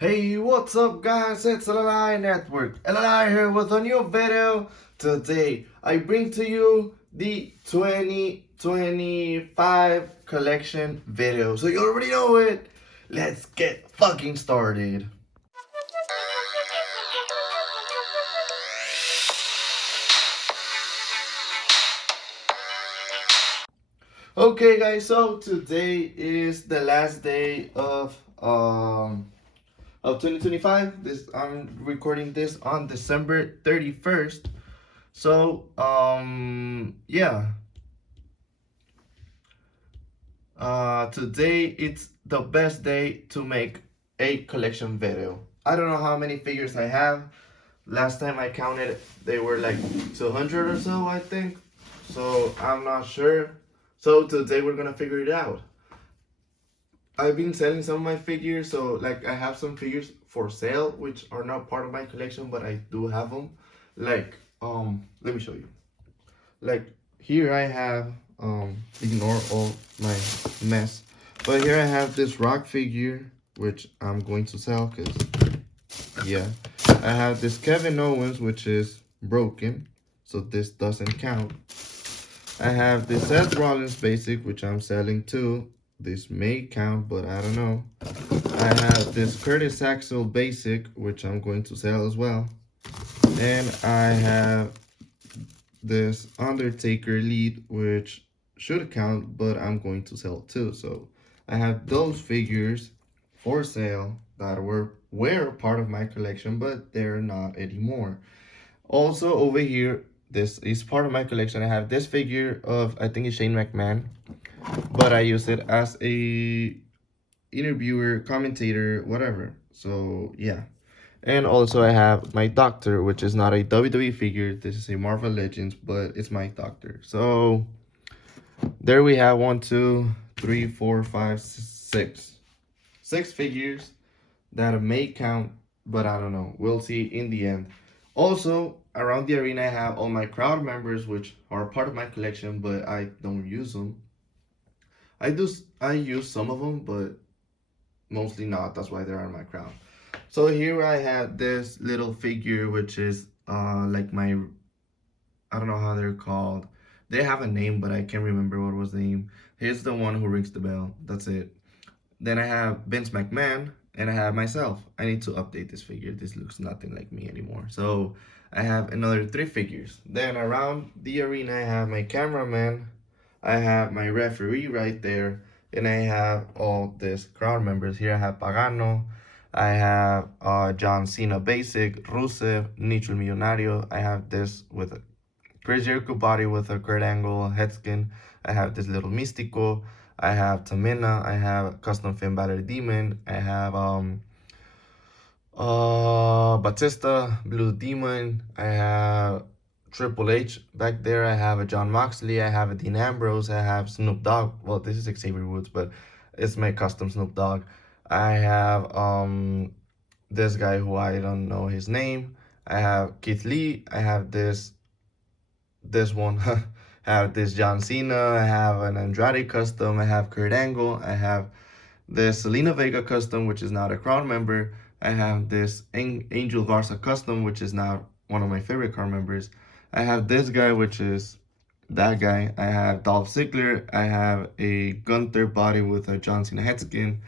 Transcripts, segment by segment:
Hey, what's up guys? It's LLI Network. LLI here with a new video. Today, I bring to you the 2025 collection video. So you already know it. Let's get fucking started. Okay guys, so today is the last day of 2025. This I'm recording this on December 31st. So yeah. Today it's the best day to make a collection video. I don't know how many figures I have. Last time I counted, they were like 200 or so, I think. So I'm not sure. So today we're gonna figure it out. I've been selling some of my figures, so like I have some figures for sale which are not part of my collection, but I do have them. Like let me show you. Like here I have ignore all my mess, but here I have this rock figure which I'm going to sell because yeah, I have this Kevin Owens which is broken, so this doesn't count. I have this Seth Rollins basic which I'm selling too. This may count, but I don't know. I have this Curtis Axel basic which I'm going to sell as well, and I have this Undertaker lead, which should count, but I'm going to sell too. So I have those figures for sale that were part of my collection, but they're not anymore. Also over here, this is part of my collection. I have this figure of, I think it's Shane McMahon, but I use it as a interviewer, commentator, whatever. So yeah. And also I have my Doctor, which is not a WWE figure. This is a Marvel Legends, but it's my Doctor. So there we have 1, 2, 3, 4, 5, 6. 6 figures that may count, but I don't know. We'll see in the end. Also, around the arena, I have all my crowd members, which are part of my collection, but I don't use them. I use some of them, but mostly not. That's why they're on my crowd. So here I have this little figure, which is like my, I don't know how they're called. They have a name, but I can't remember what was the name. Here's the one who rings the bell. That's it. Then I have Vince McMahon, and I have myself. I need to update this figure. This looks nothing like me anymore. So I have another 3 figures. Then around the arena, I have my cameraman. I have my referee right there. And I have all these crowd members. Here I have Pagano. I have John Cena Basic, Rusev, Nicho el Millonario. I have this with Chris Jericho body with a Kurt Angle head skin. I have this little Mystico. I have Tamina. I have custom Finn Balor Demon. I have Batista Blue Demon. I have Triple H back there. I have a John Moxley. I have a Dean Ambrose. I have Snoop Dogg. Well, this is Xavier Woods, but it's my custom Snoop Dogg. I have this guy who I don't know his name. I have Keith Lee. I have this one. I have this John Cena. I have an Andrade custom. I have Kurt Angle. I have this Selena Vega custom, which is not a crowd member. I have this Angel Garza custom, which is now one of my favorite crowd members. I have this guy, which is that guy. I have Dolph Ziggler. I have a Gunther body with a John Cena head skin.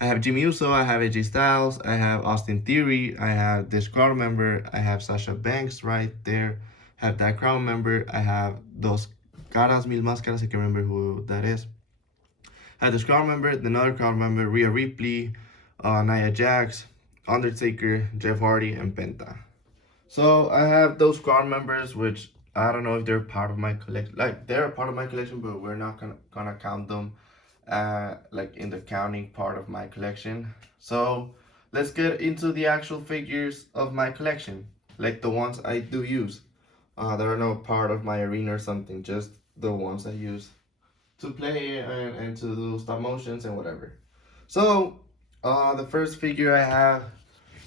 I have Jimmy Uso. I have AJ Styles. I have Austin Theory. I have this crowd member. I have Sasha Banks right there. I have that crowd member. I have Dos Caras Mil Máscaras. I can remember who that is. I have this crowd member, another crowd member, Rhea Ripley, Nia Jax, Undertaker, Jeff Hardy, and Penta. So I have those crowd members, which I don't know if they're part of my collection. Like they're a part of my collection, but we're not gonna count them, like in the counting part of my collection. So let's get into the actual figures of my collection, like the ones I do use. That are not part of my arena or something, just the ones I use to play and to do stop motions and whatever. So, the first figure I have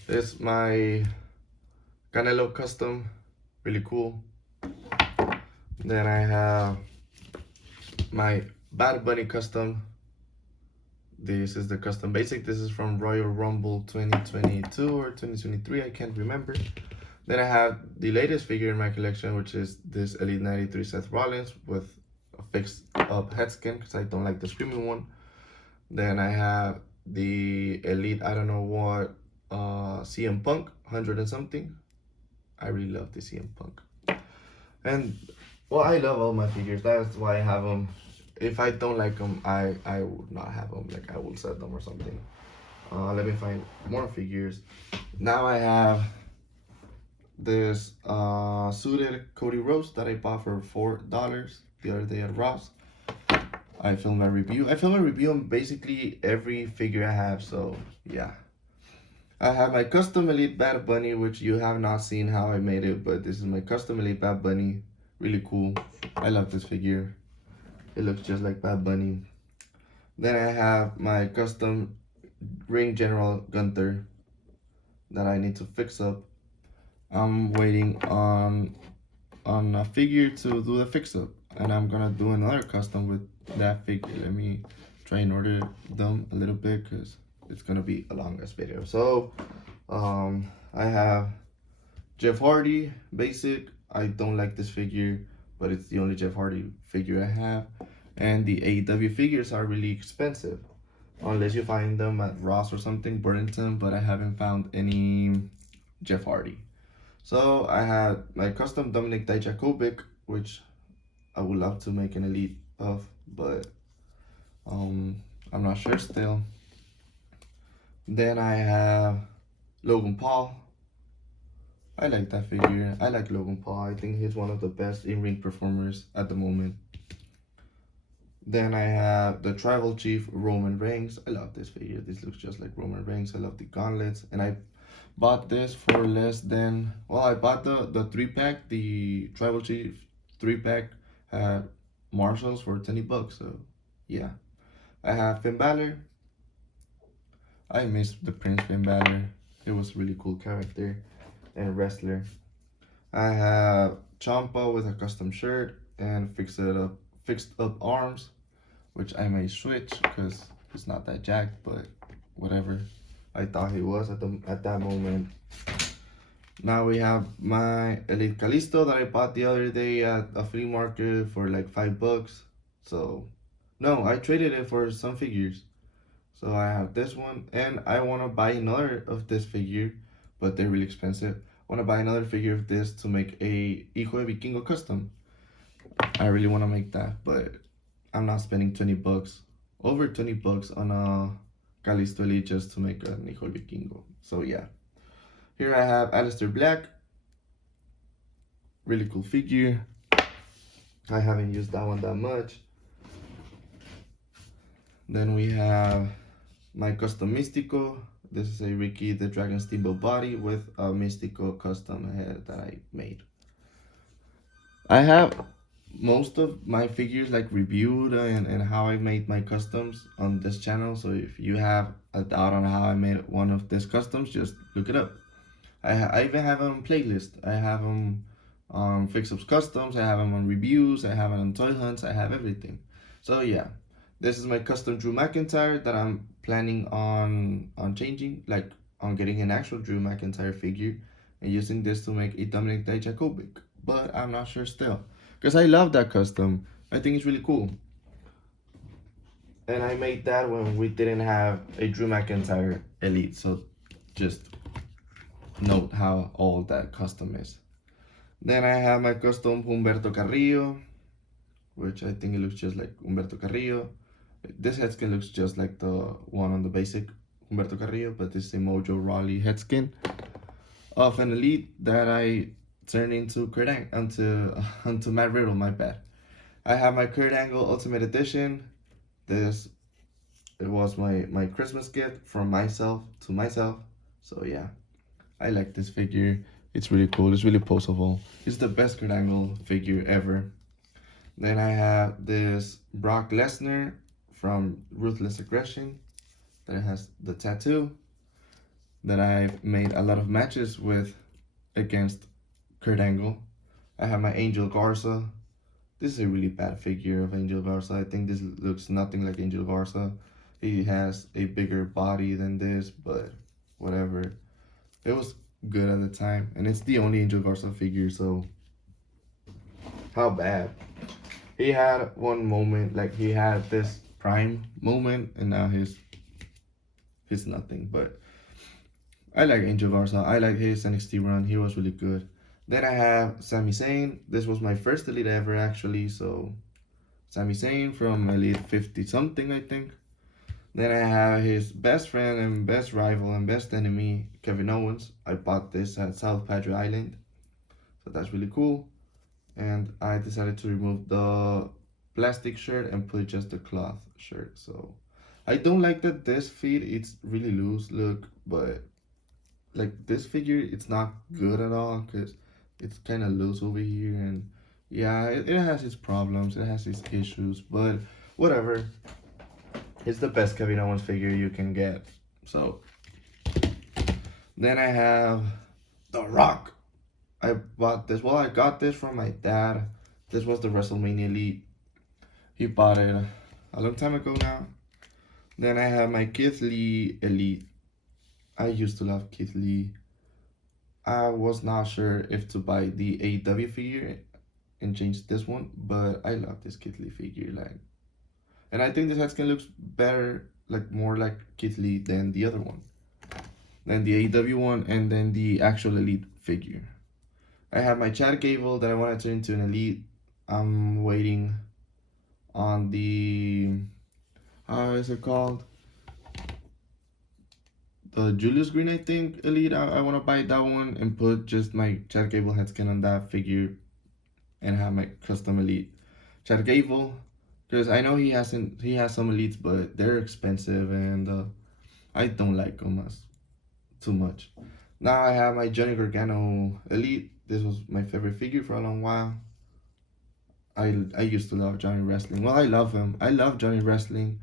is my Canelo custom, really cool. Then I have my Bad Bunny custom. This is the custom basic. This is from Royal Rumble 2022 or 2023, I can't remember. Then I have the latest figure in my collection, which is this Elite 93 Seth Rollins with a fixed up head skin because I don't like the screaming one. Then I have the Elite, I don't know what, CM Punk, 100 and something. I really love the CM Punk. And, well, I love all my figures. That's why I have them. If I don't like them, I would not have them. Like, I will sell them or something. Let me find more figures. Now I have this suited Cody Rhodes that I bought for $4 the other day at Ross. I filmed a review. I film a review on basically every figure I have, so yeah. I have my custom Elite Bad Bunny, which you have not seen how I made it, but this is my custom Elite Bad Bunny. Really cool. I love this figure. It looks just like Bad Bunny. Then I have my custom Ring General Gunther that I need to fix up. I'm waiting on a figure to do the fix up, and I'm gonna do another custom with that figure. Let me try and order them a little bit because it's gonna be a longest video. So I have Jeff Hardy basic. I don't like this figure, but it's the only Jeff Hardy figure I have. And the AEW figures are really expensive unless you find them at Ross or something, Burlington, but I haven't found any Jeff Hardy. So I had my custom Dominic Dijakovic, which I would love to make an elite of, but I'm not sure still. Then I have Logan Paul. I like that figure. I like Logan Paul. I think he's one of the best in-ring performers at the moment. Then I have the Tribal Chief Roman Reigns. I love this figure. This looks just like Roman Reigns. I love the gauntlets, and I bought this for less than, well, I bought the 3-pack, the Tribal Chief 3-pack at Marshall's for $20. So yeah. I have Finn Balor. I miss the Prince Finn Balor. It was a really cool character and wrestler. I have Ciampa with a custom shirt and fixed up arms, which I may switch because he's not that jacked, but whatever. I thought he was at that moment. Now we have my Elite Kalisto that I bought the other day at a flea market for like $5. So no, I traded it for some figures. So I have this one, and I want to buy another of this figure, but they're really expensive. I want to buy another figure of this to make a Hijo de Vikingo custom. I really want to make that, but I'm not spending $20, over $20 on a Kalisto Elite just to make an Hijo de Vikingo. So yeah. Here I have Aleister Black. Really cool figure. I haven't used that one that much. Then we have my custom Mystico. This is a Ricky the Dragon Steamboat body with a Mystico custom head that I made. I have most of my figures like reviewed and how I made my customs on this channel. So if you have a doubt on how I made one of these customs, just look it up. I even have them on playlist. I have them on Fix Ups Customs. I have them on reviews. I have them on toy hunts. I have everything. So yeah, this is my custom Drew McIntyre that I'm planning on changing, like on getting an actual Drew McIntyre figure and using this to make a Dominic Dijakovic. But I'm not sure still, because I love that custom. I think it's really cool. And I made that when we didn't have a Drew McIntyre Elite, so just note how old that custom is. Then I have my custom Humberto Carrillo, which I think it looks just like Humberto Carrillo. This head skin looks just like the one on the basic Humberto Carrillo, but this is a Mojo Rawley head skin of an Elite that I turned into onto Matt Riddle, my bad. I have my Kurt Angle Ultimate Edition. It was my Christmas gift from myself to myself. So yeah, I like this figure. It's really cool. It's really poseable. It's the best Kurt Angle figure ever. Then I have this Brock Lesnar from Ruthless Aggression that has the tattoo that I've made a lot of matches with against Kurt Angle. I have my Angel Garza. This is a really bad figure of Angel Garza. I think this looks nothing like Angel Garza. He has a bigger body than this, but whatever. It was good at the time, and it's the only Angel Garza figure, so how bad? He had one moment, like he had this prime moment, and now he's nothing. But I like Angel Garza. I like his NXT run. He was really good. Then I have Sami Zayn. This was my first Elite ever, actually. So Sami Zayn from Elite 50 something, I think. Then I have his best friend and best rival and best enemy, Kevin Owens. I bought this at South Padre Island, so that's really cool. And I decided to remove the plastic shirt and put just the cloth shirt. So I don't like that this feet it's really loose look, but like this figure it's not good at all because it's kind of loose over here, and yeah, it has its problems, it has its issues, but whatever. It's the best Kevin Owens figure you can get. So then I have The Rock. I bought this. Well, I got this from my dad. This was the WrestleMania Elite. He bought it a long time ago now. Then I have my Keith Lee Elite. I used to love Keith Lee. I was not sure if to buy the AEW figure and change this one, but I love this Keith Lee figure. Like, and I think this head scan looks better, like more like Keith Lee than the other one, than the AEW one, and then the actual Elite figure. I have my Chad Gable that I want to turn into an Elite. I'm waiting on the how is it called? The Julius Green, I think, Elite. I want to buy that one and put just my Chad Gable head scan on that figure and have my custom Elite Chad Gable. Because I know he has some elites, but they're expensive and I don't like them as too much. Now I have my Johnny Gargano Elite. This was my favorite figure for a long while. I used to love Johnny Wrestling. Well, I love him. I love Johnny Wrestling,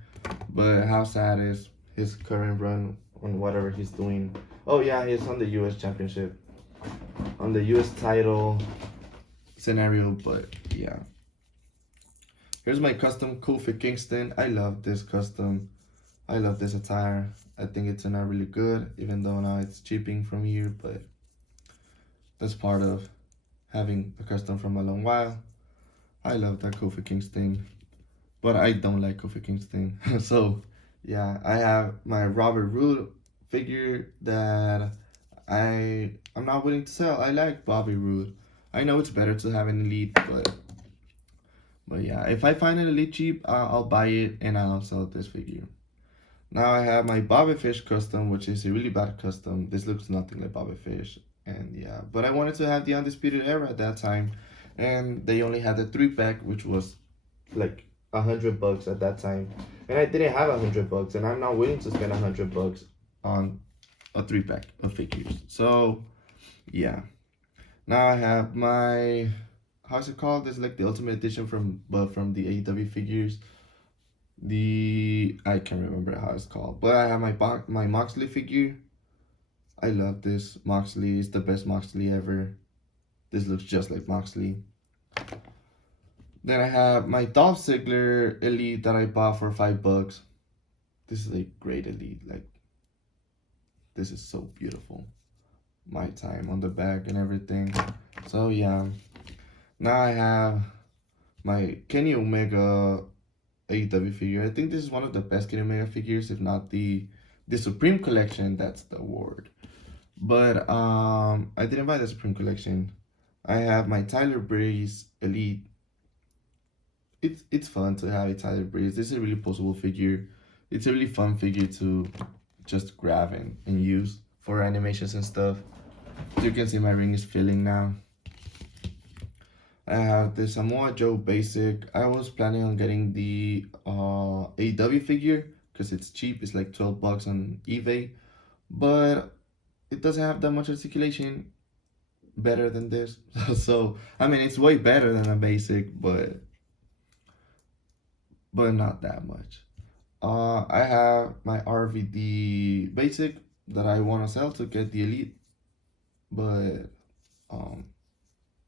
but how sad is his current run on whatever he's doing. Oh yeah, he's on the U.S. Championship, on the U.S. title scenario. But yeah, here's my custom Kofi Kingston. I love this custom. I love this attire. I think it's not really good, even though now it's chipping from here. But that's part of having a custom from a long while. I love that Kofi Kingston, but I don't like Kofi Kingston. So, yeah, I have my Robert Roode figure that I'm not willing to sell. I like Bobby Roode. I know it's better to have an elite, but yeah, if I find an elite cheap, I'll buy it and I'll sell this figure. Now I have my Bobby Fish custom, which is a really bad custom. This looks nothing like Bobby Fish, and yeah, but I wanted to have the Undisputed Era at that time, and they only had the 3-pack, which was like $100 at that time, and I didn't have $100, and I'm not willing to spend $100 on a 3-pack of figures. So yeah, now I have my how's it called? This is like the Ultimate Edition from the AEW figures. I can't remember how it's called, but I have my Moxley figure. I love this Moxley. It's the best Moxley ever. This looks just like Moxley. Then I have my Dolph Ziggler Elite that I bought for $5. This is a great Elite. Like, this is so beautiful. My time on the back and everything. So yeah. Now I have my Kenny Omega AEW figure. I think this is one of the best Kenny Omega figures, if not the Supreme Collection. That's the word. But I didn't buy the Supreme Collection. I have my Tyler Breeze Elite. It's fun to have a Tyler Breeze. This is a really posable figure. It's a really fun figure to just grab and use for animations and stuff. You can see my ring is filling now. I have the Samoa Joe Basic. I was planning on getting the AEW figure because it's cheap. It's like $12 on eBay, but it doesn't have that much articulation better than this. So I mean, it's way better than a basic, but not that much. I have my RVD basic that I want to sell to get the elite, but um,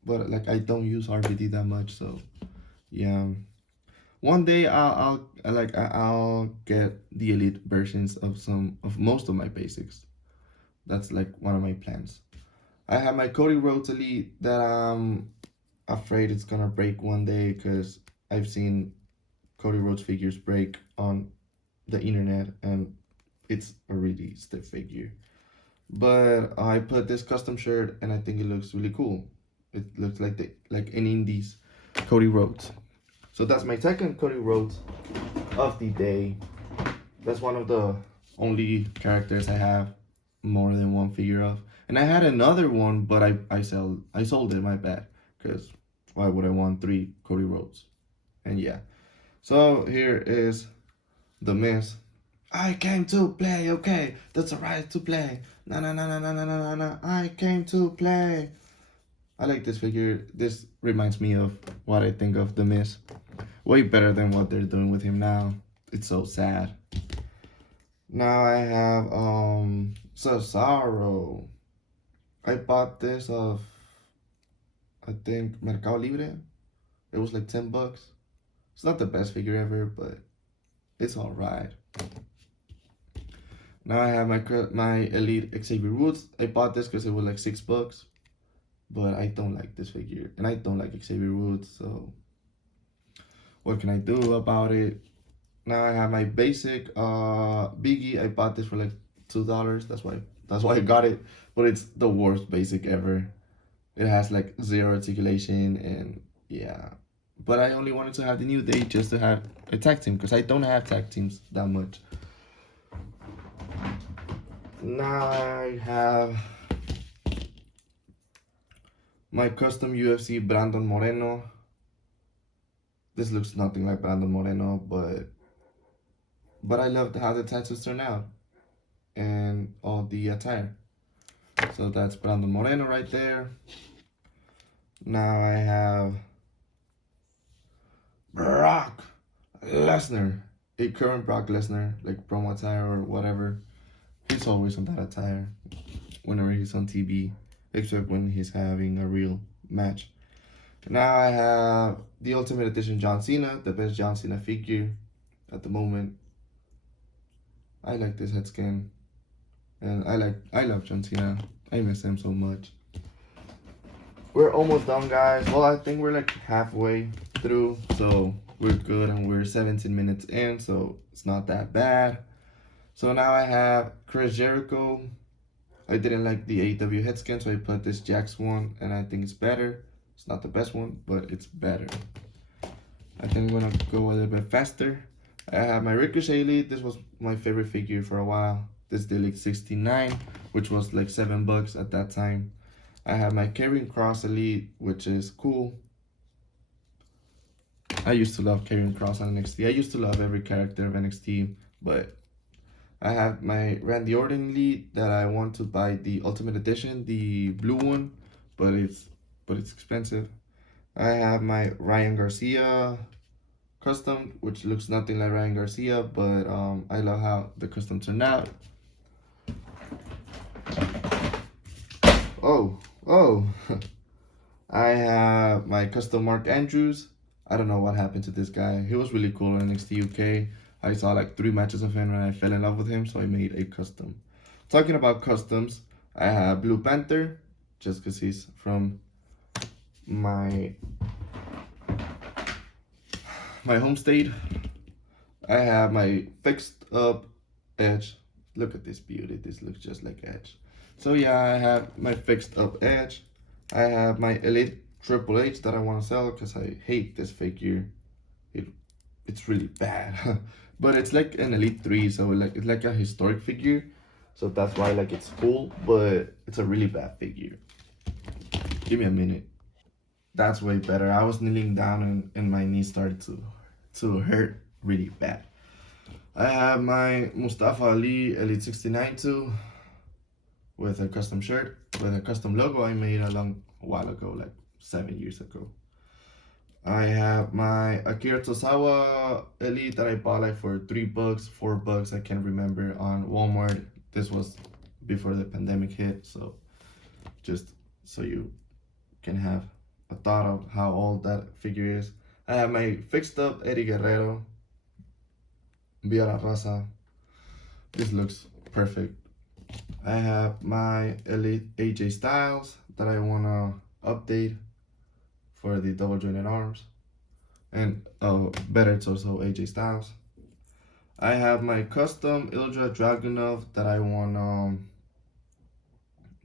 like I don't use RVD that much, so yeah. One day I'll get the elite versions of some of most of my basics. That's like one of my plans. I have my Cody Rhodes Elite that I'm afraid it's gonna break one day because I've seen Cody Rhodes figures break on the internet and it's a really stiff figure. But I put this custom shirt and I think it looks really cool. It looks like an indies Cody Rhodes. So that's my second Cody Rhodes of the day. That's one of the only characters I have more than one figure of. And I had another one, but I sold it. My bad, because why would I want three Cody Rhodes? And yeah, so here is the Miz. I came to play. Okay, that's a right to play. Na na na na na na na na. I came to play. I like this figure. This reminds me of what I think of the Miz. Way better than what they're doing with him now. It's so sad. Now I have Cesaro. I bought this of I think Mercado Libre. It was like $10. It's not the best figure ever, but it's alright. Now I have my Elite Xavier Woods. I bought this because it was like $6, but I don't like this figure, and I don't like Xavier Woods. So what can I do about it? Now I have my basic Biggie. I bought this for like $2. That's why I got it. But it's the worst basic ever. It has like zero articulation and yeah. But I only wanted to have the New Day just to have a tag team because I don't have tag teams that much. Now I have my custom UFC Brandon Moreno. This looks nothing like Brandon Moreno, but I love how the tattoos turn out and all the attire. So that's Brandon Moreno right there. Now I have Brock Lesnar, a current Brock Lesnar, like promo attire or whatever. He's always on that attire whenever he's on TV, except when he's having a real match. Now I have the Ultimate Edition John Cena, the best John Cena figure at the moment. I like this head scan, and I love John Cena. I miss him so much. We're almost done, guys. Well, I think we're like halfway through, so we're good, and we're 17 minutes in, so it's not that bad. So now I have Chris Jericho. I didn't like the AEW head scan, so I put this Jax one, and I think it's better. It's not the best one, but it's better. I think I'm gonna go a little bit faster. I have my Ricochet Elite. This was my favorite figure for a while. This is the Elite 69, which was like $7 at that time. I have my Karrion Kross Elite, which is cool. I used to love Karrion Kross on NXT. I used to love every character of NXT, but I have my Randy Orton Elite that I want to buy the Ultimate Edition, the blue one, but it's expensive. I have my Ryan Garcia custom, which looks nothing like Ryan Garcia, but I love how the custom turned out. Oh, I have my custom Mark Andrews. I don't know what happened to this guy. He was really cool in NXT UK. I saw like 3 matches of him and I fell in love with him, so I made a custom. Talking about customs, I have Blue Panther, just because he's from my home state. I have my fixed up Edge. Look at this beauty. This looks just like Edge. So yeah, I have my fixed up Edge. I have my Elite Triple H that I want to sell because I hate this figure. It's really bad. But it's like an Elite 3, so it's like a historic figure. So that's why like it's cool, but it's a really bad figure. Give me a minute. That's way better. I was kneeling down and my knee started to hurt really bad. I have my Mustafa Ali Elite 69 too, with a custom shirt, with a custom logo I made a while ago, like 7 years ago. I have my Akira Tozawa Elite that I bought like for $3, $4, I can't remember, on Walmart. This was before the pandemic hit, so just so you can have a thought of how old that figure is. I have my fixed up Eddie Guerrero, Via La Raza. This looks perfect. I have my Elite AJ Styles that I wanna update for the double jointed arms, and better torso AJ Styles. I have my custom Ildra Dragunov that I wanna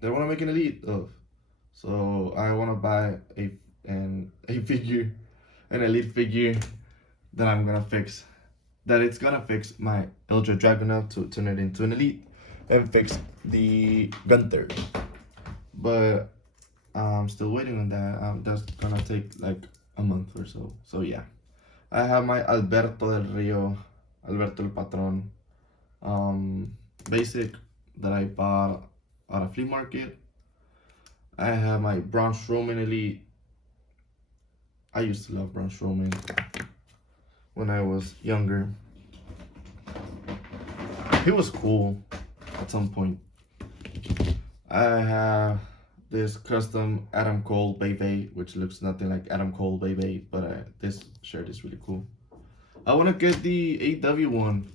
make an elite of. So I wanna buy a figure, an elite figure that I'm gonna fix. That it's gonna fix my Ildra Dragunov to turn it into an elite and fix the Gunther. But I'm still waiting on that. That's gonna take like a month or so. So yeah. I have my Alberto del Rio, Alberto el Patron, basic that I bought at a flea market. I have my Braun Strowman Elite. I used to love Braun Strowman when I was younger. He was cool at some point. I have this custom Adam Cole Bebe, which looks nothing like Adam Cole Bebe, but this shirt is really cool. I want to get the AEW one,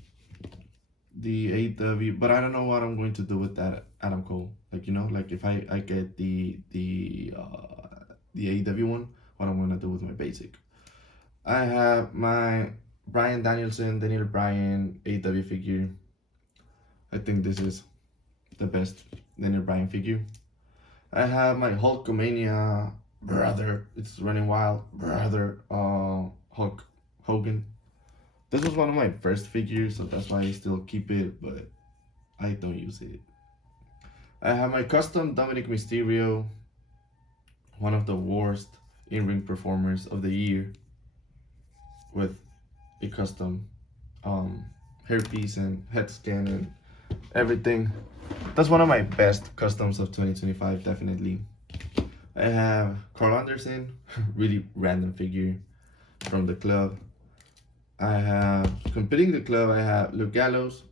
the AEW, but I don't know what I'm going to do with that Adam Cole. Like, you know, like if I get the AEW one, what I'm gonna do with my basic. I have my Bryan Danielson, Daniel Bryan AEW figure. I think this is the best Daniel Bryan figure. I have my Hulkamania brother. It's running wild brother. Hulk Hogan. This was one of my first figures, so that's why I still keep it, but I don't use it. I have my custom Dominic Mysterio, one of the worst in-ring performers of the year, with a custom hairpiece and head scan and everything. That's one of my best customs of 2025, definitely. I have Carl Anderson, really random figure from the club. I have, completing the club, I have Luke Gallows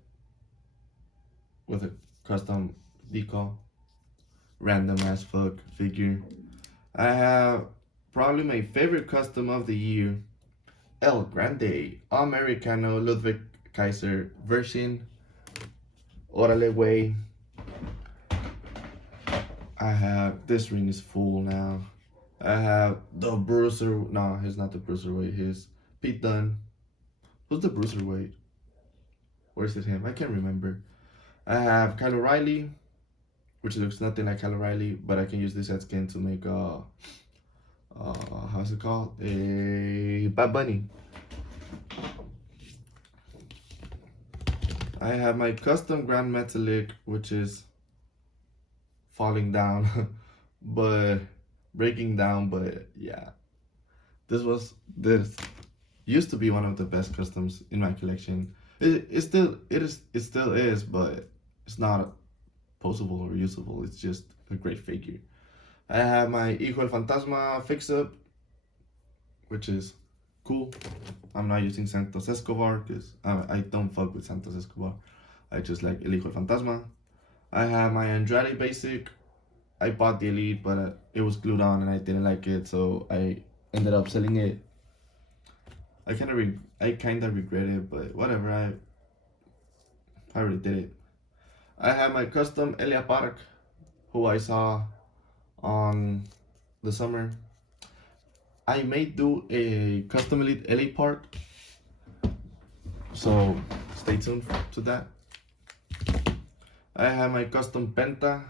with a custom decal, random as fuck figure. I have probably my favorite custom of the year, El Grande Americano Ludwig Kaiser version. Orale way. I have, this ring is full now. I have the Bruiser, no, he's not the Bruiserweight, he's Pete Dunne. Who's the Bruiserweight? Where's it him? I can't remember. I have Kyle O'Reilly, which looks nothing like Kyle O'Reilly, but I can use this head skin to make how's it called? A Bad Bunny. I have my custom Grand Metalik, which is falling down, but breaking down, but yeah. This used to be one of the best customs in my collection. It still is, but it's not posable or usable. It's just a great figure. I have my Hijo el Fantasma fix up, which is cool. I'm not using Santos Escobar because I don't fuck with Santos Escobar. I just like El Hijo el Fantasma. I have my Andrade basic. I bought the Elite, but it was glued on and I didn't like it, so I ended up selling it. I kind of regret it, but whatever. I already did it. I have my custom Elia Park, who I saw on the summer. I may do a custom Elite Elia Park, so stay tuned to that. I have my custom Penta,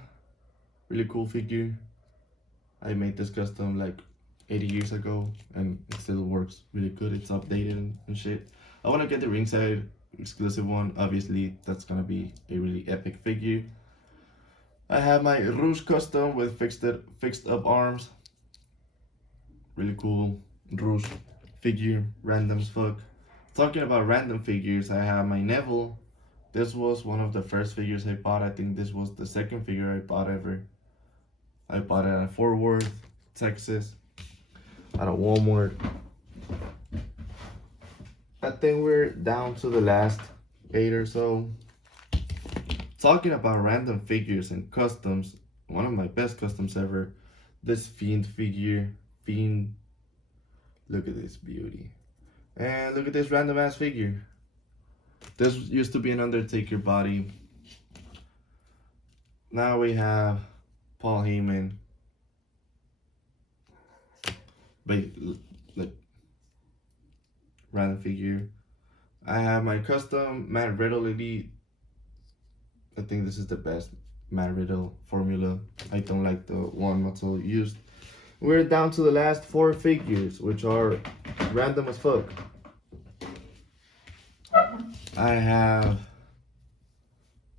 really cool figure. I made this custom like 80 years ago and it still works really good. It's updated and shit. I want to get the ringside exclusive one. Obviously, that's gonna be a really epic figure. I have my Rouge custom with fixed up arms. Really cool Rouge figure, random as fuck. Talking about random figures, I have my Neville. This was one of the first figures I bought. I think this was the second figure I bought ever. I bought it at Fort Worth, Texas, at a Walmart. I think we're down to the last 8 or so. Talking about random figures and customs, one of my best customs ever, this Fiend figure, Fiend Look at this beauty. And look at this random ass figure. This used to be an Undertaker body. Now we have Paul Heyman. But like random figure. I have my custom Matt Riddle Elite. I think this is the best Matt Riddle formula. I don't like the one Mattel used. We're down to the last 4 figures, which are random as fuck. I have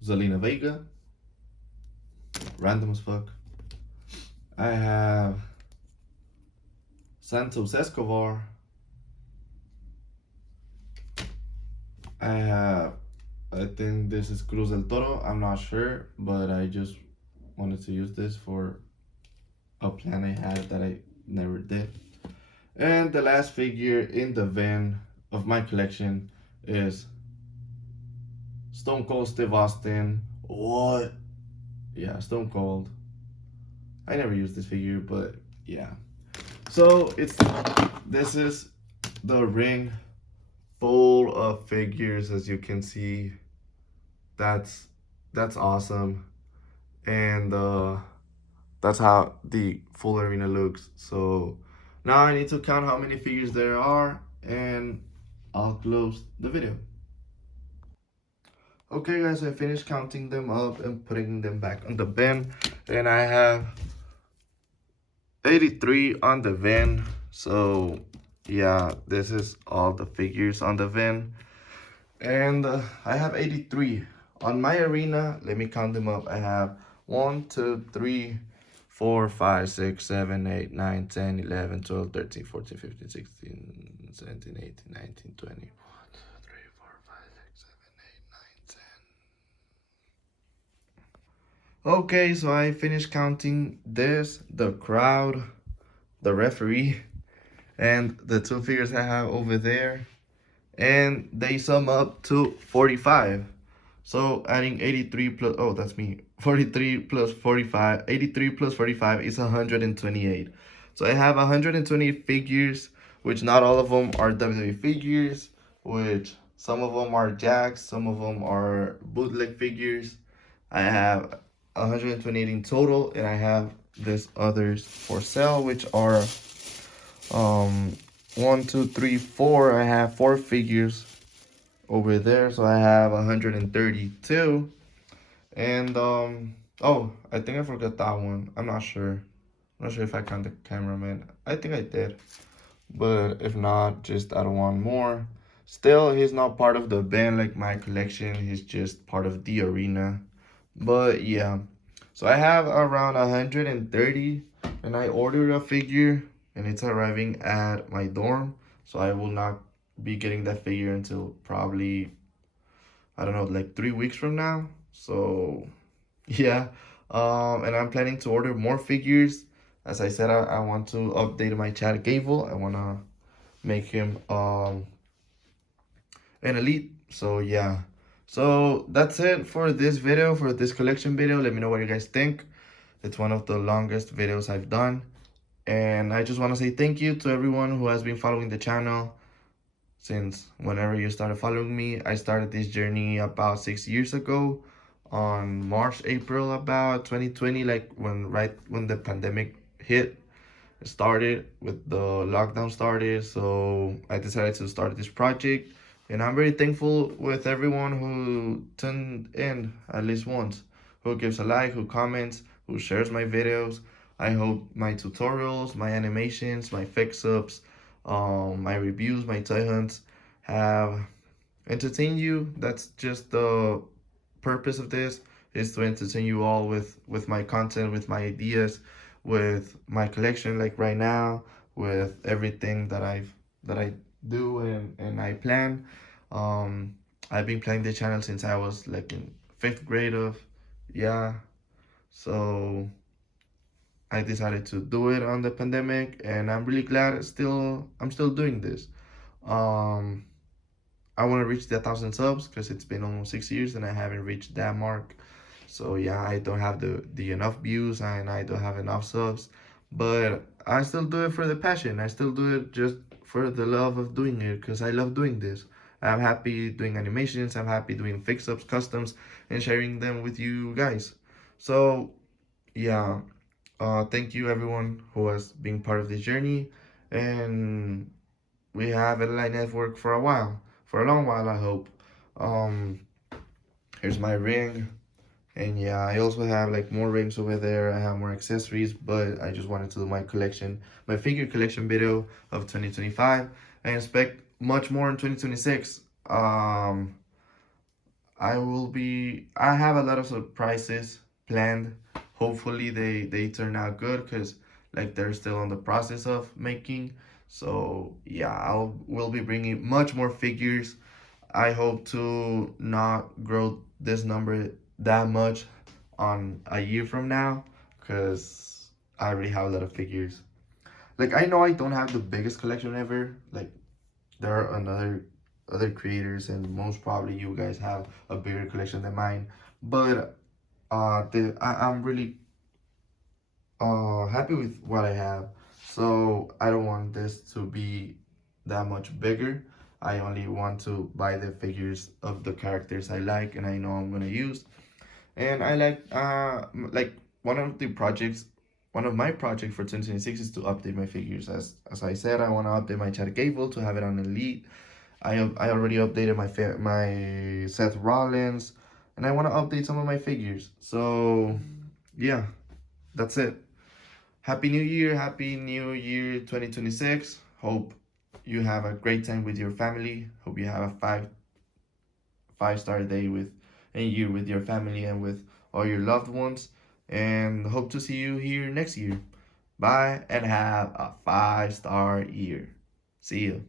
Zelina Vega, random as fuck. I have Santos Escobar. I think this is Cruz del Toro. I'm not sure, but I just wanted to use this for a plan I had that I never did. And the last figure in the van of my collection is Stone Cold Steve Austin. What? Yeah, Stone Cold. I never used this figure, but yeah. So this is the ring full of figures, as you can see. That's awesome. And that's how the full arena looks. So now I need to count how many figures there are, and I'll close the video. Okay guys, I finished counting them up and putting them back on the bin, and I have 83 on the van. So yeah, this is all the figures on the van, and I have 83 on my arena. Let me count them up. I have 1 2 3 4 5 6 7 8 9 10 11 12 13 14 15 16 17 18 19 20. Okay, so I finished counting this, the crowd, the referee, and the 2 figures I have over there, and they sum up to 45. So adding 83 plus, oh, that's me, 43 plus 45, 83 plus 45 is 128. So I have 128 figures, which not all of them are WWE figures, which some of them are jacks, some of them are bootleg figures. I have 128 in total, and I have this others for sale, which are 1 2 3 4. I have 4 figures over there, so I have 132. And oh, I think I forgot that one. I'm not sure. I'm not sure if I count the cameraman. I think I did, but if not, just add one more. Still, he's not part of the band like my collection. He's just part of the arena. But yeah, so I have around 130, and I ordered a figure, and it's arriving at my dorm. So I will not be getting that figure until probably, I don't know, like 3 weeks from now. So yeah, and I'm planning to order more figures. As I said, I want to update my Chad Gable. I want to make him an elite. So yeah, so that's it for this video, for this collection video. Let me know what you guys think. It's one of the longest videos I've done, and I just want to say thank you to everyone who has been following the channel since whenever you started following me. I started this journey about 6 years ago on March, April about 2020, like right when the pandemic hit. Started with the lockdown started, so I decided to start this project, and I'm very thankful with everyone who tuned in at least once, who gives a like, who comments, who shares my videos. I hope my tutorials, my animations, my fix-ups, my reviews, my toy hunts have entertained you. That's just the purpose of this, is to entertain you all with my content, with my ideas, with my collection, like right now, with everything that I do and I plan. I've been playing the channel since I was like in 5th grade of, yeah. So I decided to do it on the pandemic, and I'm really glad I'm still doing this. I want to reach the 1,000 subs because it's been almost 6 years and I haven't reached that mark. So yeah, I don't have the enough views, and I don't have enough subs, but I still do it for the passion. I still do it just for the love of doing it because I love doing this. I'm happy doing animations, I'm happy doing fix ups, customs, and sharing them with you guys. So, yeah, thank you everyone who has been part of this journey. And we have a line network for a while, for a long while, I hope. Um, Here's my ring. And yeah, I also have like more rings over there. I have more accessories, but I just wanted to do my collection, my figure collection video of 2025. I expect much more in 2026. I have a lot of surprises planned. Hopefully they turn out good because like they're still on the process of making. So yeah, we'll be bringing much more figures. I hope to not grow this number that much on a year from now because I already have a lot of figures. Like I know I don't have the biggest collection ever. Like there are another other creators and most probably you guys have a bigger collection than mine. But I'm really happy with what I have. So I don't want this to be that much bigger. I only want to buy the figures of the characters I like and I know I'm gonna use. And I like one of the projects, one of my projects for 2026 is to update my figures. As I said, I want to update my Chad Gable to have it on Elite. I already updated my Seth Rollins, and I want to update some of my figures. So yeah, that's it. Happy New Year 2026. Hope you have a great time with your family. Hope you have a five-star day with and year with your family and with all your loved ones. And hope to see you here next year. Bye and have a 5-star year. See you.